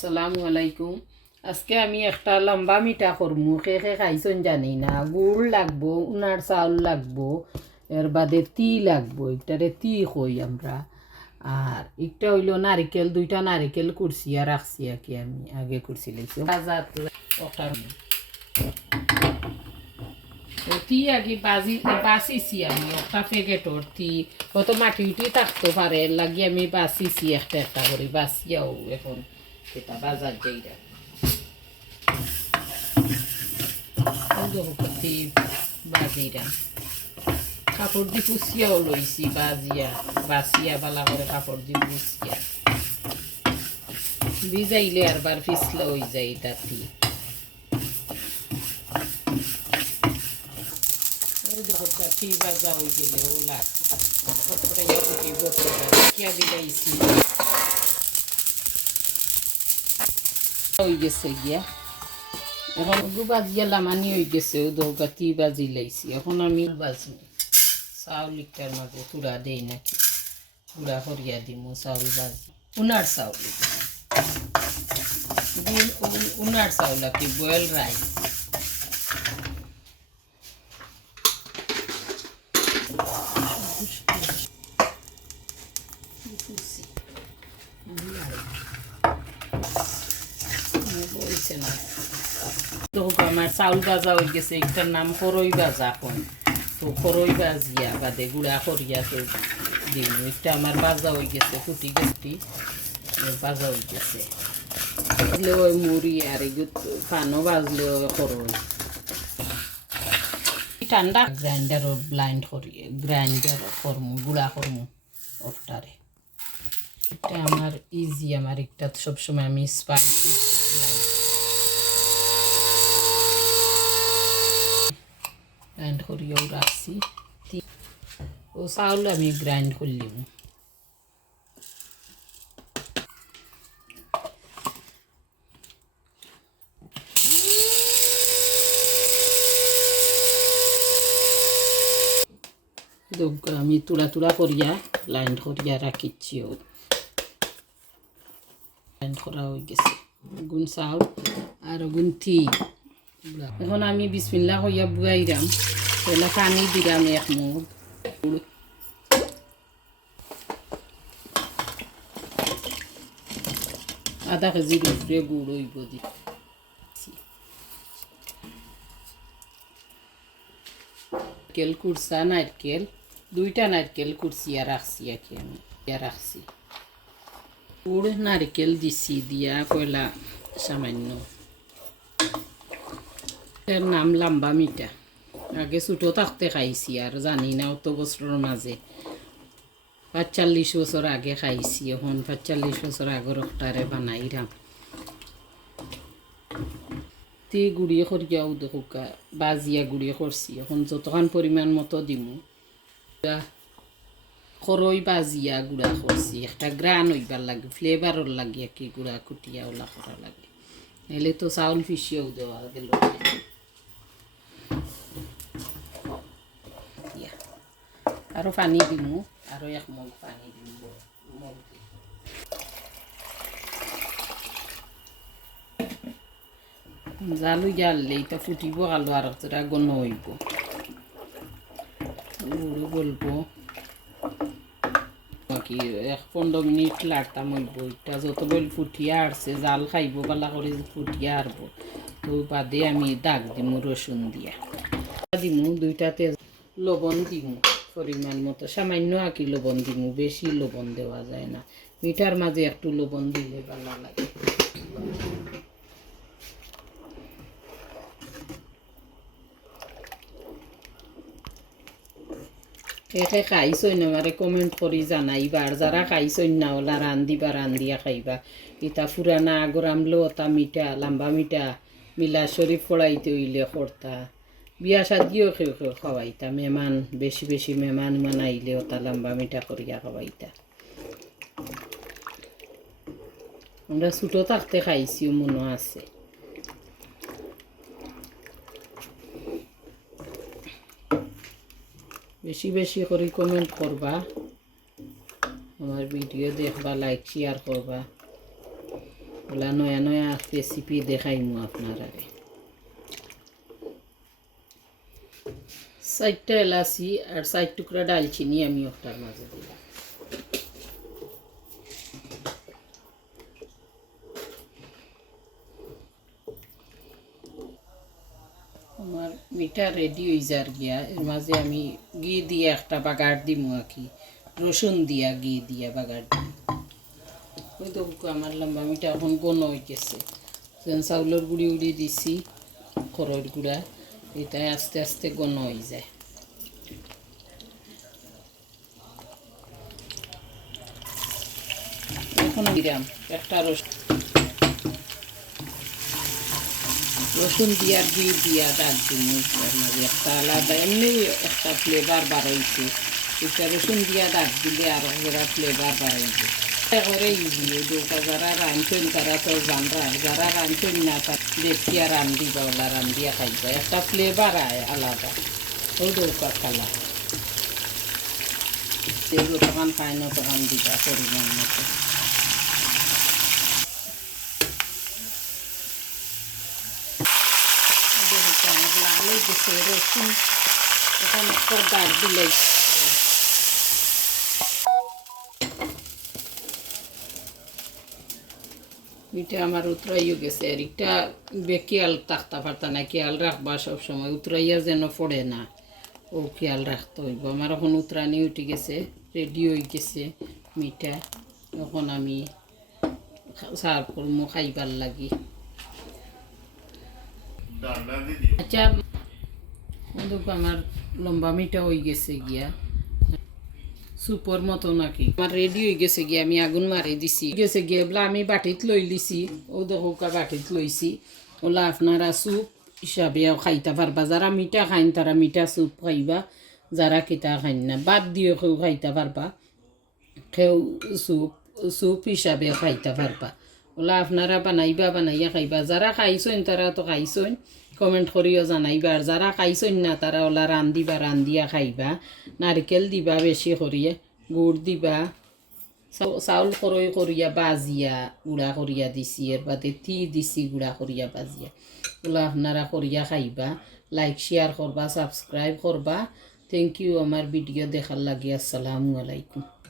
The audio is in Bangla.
আসসালামু আলাইকুম। আজকে আমি একটা লম্বা মিঠা করমু। খেয়ে খাইছেন জানি না। গুড় লাগবো, উনার চাউল লাগবো, এর বাদে তি লাগবো, এটারে তি কই আমরা। আর একটা হইল নারিকেল, দুইটা নারিকেল কুরসিয়া রাখছি আর কি আমি আগে কুরসি লাইছি বাজার তি আগে বাঁচিছি আমি একটা প্যাকেটর তি কত মাটি উঠি থাকতে পারে এর লাগি আমি বাঁচিছি একটা একটা করে বাঁচিয়াও এখন সেটা বাজার যাইরা তি বাজিরা কাপড় দি পুষিয়াও লইছি বাঁচিয়া বালা করে কাপড় দি পুষিয়া ভিজাইলে আর বার পিছলা হয়ে যায় তাতি তি বাজা হয়ে গেলে ও লাগ দিলাইছি হয়ে গেছে গিয়া এখন বাজিয়া লামানি হয়ে গেছে ও দৌগাতি বাজি লাইছি এখন আমি বাজবো চাউল ইটার মাঝে চূড়া দেই নাকি চূড়া করিয়া দিমু চাউল বাজি উনার চাউল উনার চাউল আর কি বয়েল রাইস বলছে না তো আমার চাউল ভাজা হয়ে গেছে একটার নাম খরই ভাজা এখন তো খরই ভাজিয়া বাদে গুঁড়া করিয়া তো দিন একটা আমার ভাজা হয়ে গেছে ফুটি গেছি ভাজা হয়ে গেছে ভাজলেও মুড়ি আর পানও ভাজলেও খরই ঠান্ডা গ্রাইন্ডারও ব্লাইন্ড করিয়ে গ্রাইন্ডার করমু গুঁড়া করমু ওটারে এটা আমার ইজি আমার একটা সবসময় আমি স্পাইসি গ্রাইন্ড করিয়েও রাখছি ও চাউল আমি গ্রাইন্ড করলিম আমি তুলা তুলা করিয়া লাইন করিয়া রাখিছি ও লাইন করা হয়ে গেছে গুণ চাউল আর গুণ থি এখন আমি বিসমিল্লাহ হইয়া বুয়াইরাম তাহলে পানি দিলাম এক মুঠ আধা কেজির উপরে গুড় হইব দি নারকেল কুরসা নারকেল দুইটা নারকেল কুরসিয়া রাখছি আর কি আমি রাখছি গুড় নারকেল দিছি দিয়া কয়লা সামান্য এর নাম লাম্বা মিটা আগে ছোটো থাকতে খাইছি আর জানি না অত বছরের মাঝে 45 বছর আগে খাইছি এখন 45 বছর আগের একটারে বানাইরাম তে গুড়িয়ে করিয়াও দেখুকা বাজিয়া গুড়িয়ে করছি এখন যতক্ষণ পরিমাণ মতো দিমু খরই বাজিয়া গুঁড়া করছি একটা গ্রান হইবার লাগে ফ্লেভারর লাগে কি গুঁড়া কুটিয়া ওলা করা লাগে নাহলে তো চাউল পিসিয়েও দেওয়া গেল আরো পানি দিমু আরো এক মগ পানি দিব জালু জাললে এটা ফুটিব আলো আর একটা গণ হইব বলবো বাকি 15 মিনিট লাগতাম হইব এটা যত বল ফুটিয়া আসছে জাল খাইব পালা করে ফুটিয়া আসবো তো বাদে আমি দাগ দিমু রসুন দিয়া দিমু দুইটাতে লবণ দিমু পরিমাণ মতো সামান্য আঁকি লবণ দিমু বেশি লবণ দেওয়া যায় না মিঠার মাঝে একটু লবণ দিলে ভালো লাগে একে খাইছই না আমারে কমেন্ট করি জানাইবার যারা খাইছই না ওলা রান্ধিবা রান্ধিয়া খাইবা এটা ফুরানা আগরামলো ওটা মিঠা লাম্বা মিঠা মিলা শরীফ পড়াইতে হইলে করতা বিয়া সাদিও খেয়ে খেয়ে খাওয়াইতা মেহমান বেশি বেশি মেহমান আইলে ওটা লাম্বা মিঠা করিয়া খাওয়াইতা আমরা ছোটো থাকতে খাইছিও মনে আছে বেশি বেশি করে কমেন্ট করবা আমার ভিডিও দেখবা লাইক শেয়ার করবা ওলা নয়া নয়া রেসিপি দেখাইমু আপনারা। 4টা এলাচি আর 4 টুকরা ডালচিনি আমি ওটার মাঝে দিলাম। আমার মিঠা রেডি হয়ে যার গিয়া, এর মাঝে আমি ঘি দিয়ে একটা বাগার দিমু আর কি, রসুন দিয়া ঘি দিয়া বাগার দিই। ওই তো আমার লম্বা মিঠা এখন ঘন হয়ে গেছে। চাউলের গুঁড়ি উড়ি দিছি, খড়ের গুঁড়া, এটা আস্তে আস্তে ঘন হয়ে যায়। এখন দিলাম একটা রসুন দিয়া ঘি দিয়া ডাক দিন, একটা আলাদা এমনি একটা ফ্লেভার বাড়াইছে। এটা রসুন দিয়া ডাক দিলে আরো যারা ফ্লেভার বাড়াইছে করে ইজি। যারা রাঁধছেন তারা তো জানরা, যারা রাঁধছেন না তার দেখিয়া রান্ধিবা, ওলা রান্ধিয়া খাইবা, একটা ফ্লেভার আয় আলাদা। ওই দৌকা খালা যতক্ষণ খায় না তখন দিবা পরিমাণ মতো। লাল গেছে রসুন, এখন ডাক দিলে এটা আমার উতরাইও গেছে। আর এটা খেয়াল থাকতে পারতা না, খেয়াল রাখবা সবসময়, উতরাইয়া যেন পড়ে না, ও খেয়াল রাখতে হইব। আমার এখন উতরানি উঠে গেছে, রেডি হয়ে গেছে মিঠা। এখন আমি সার্ভ করবো খাইবার লাগি। আচ্ছা আমার লম্বা মিঠা হয়ে গেছে গিয়া, সুপর মতো নাকি আমার রেডি হয়ে গেছে গিয়া। আমি আগুন মারি দিছি গেছে গিয়ে বলে আমি বাটিত লই লিছি, ও দেখো বাটিত লইছি। ওলা আপনারা স্যুপ হিসাবেও খাইতে পারবা, যারা মিঠা খাইন তারা মিঠা স্যুপ খাইবা, যারা কিতা খাইন না বাদ দিয়েও কেউ খাইতে পারবা, কেউ স্যুপ হিসাবে খাইতে পারবা। ওলা আপনারা বানাইয়া খাইবা, যারা খাইছেন তারা তো খাইছেন, কমেন্ট করিও জানাইবা। আর যারা খাইছেন না তারা ওলা রান্ধিয়া খাইবা। নারিকেল দিবা বেশি করিয়ে, গুড় দিবা, চাউল করিয়া বাজিয়া গুঁড়া করিয়া দিছি, এর বাদে দিছি গুঁড়া করিয়া বাজিয়া। ওলা আপনারা করিয়া খাইবা। লাইক শেয়ার করবা, সাবস্ক্রাইব করবা। থ্যাংক ইউ আমার ভিডিও দেখার লাগে। আসসালামু আলাইকুম।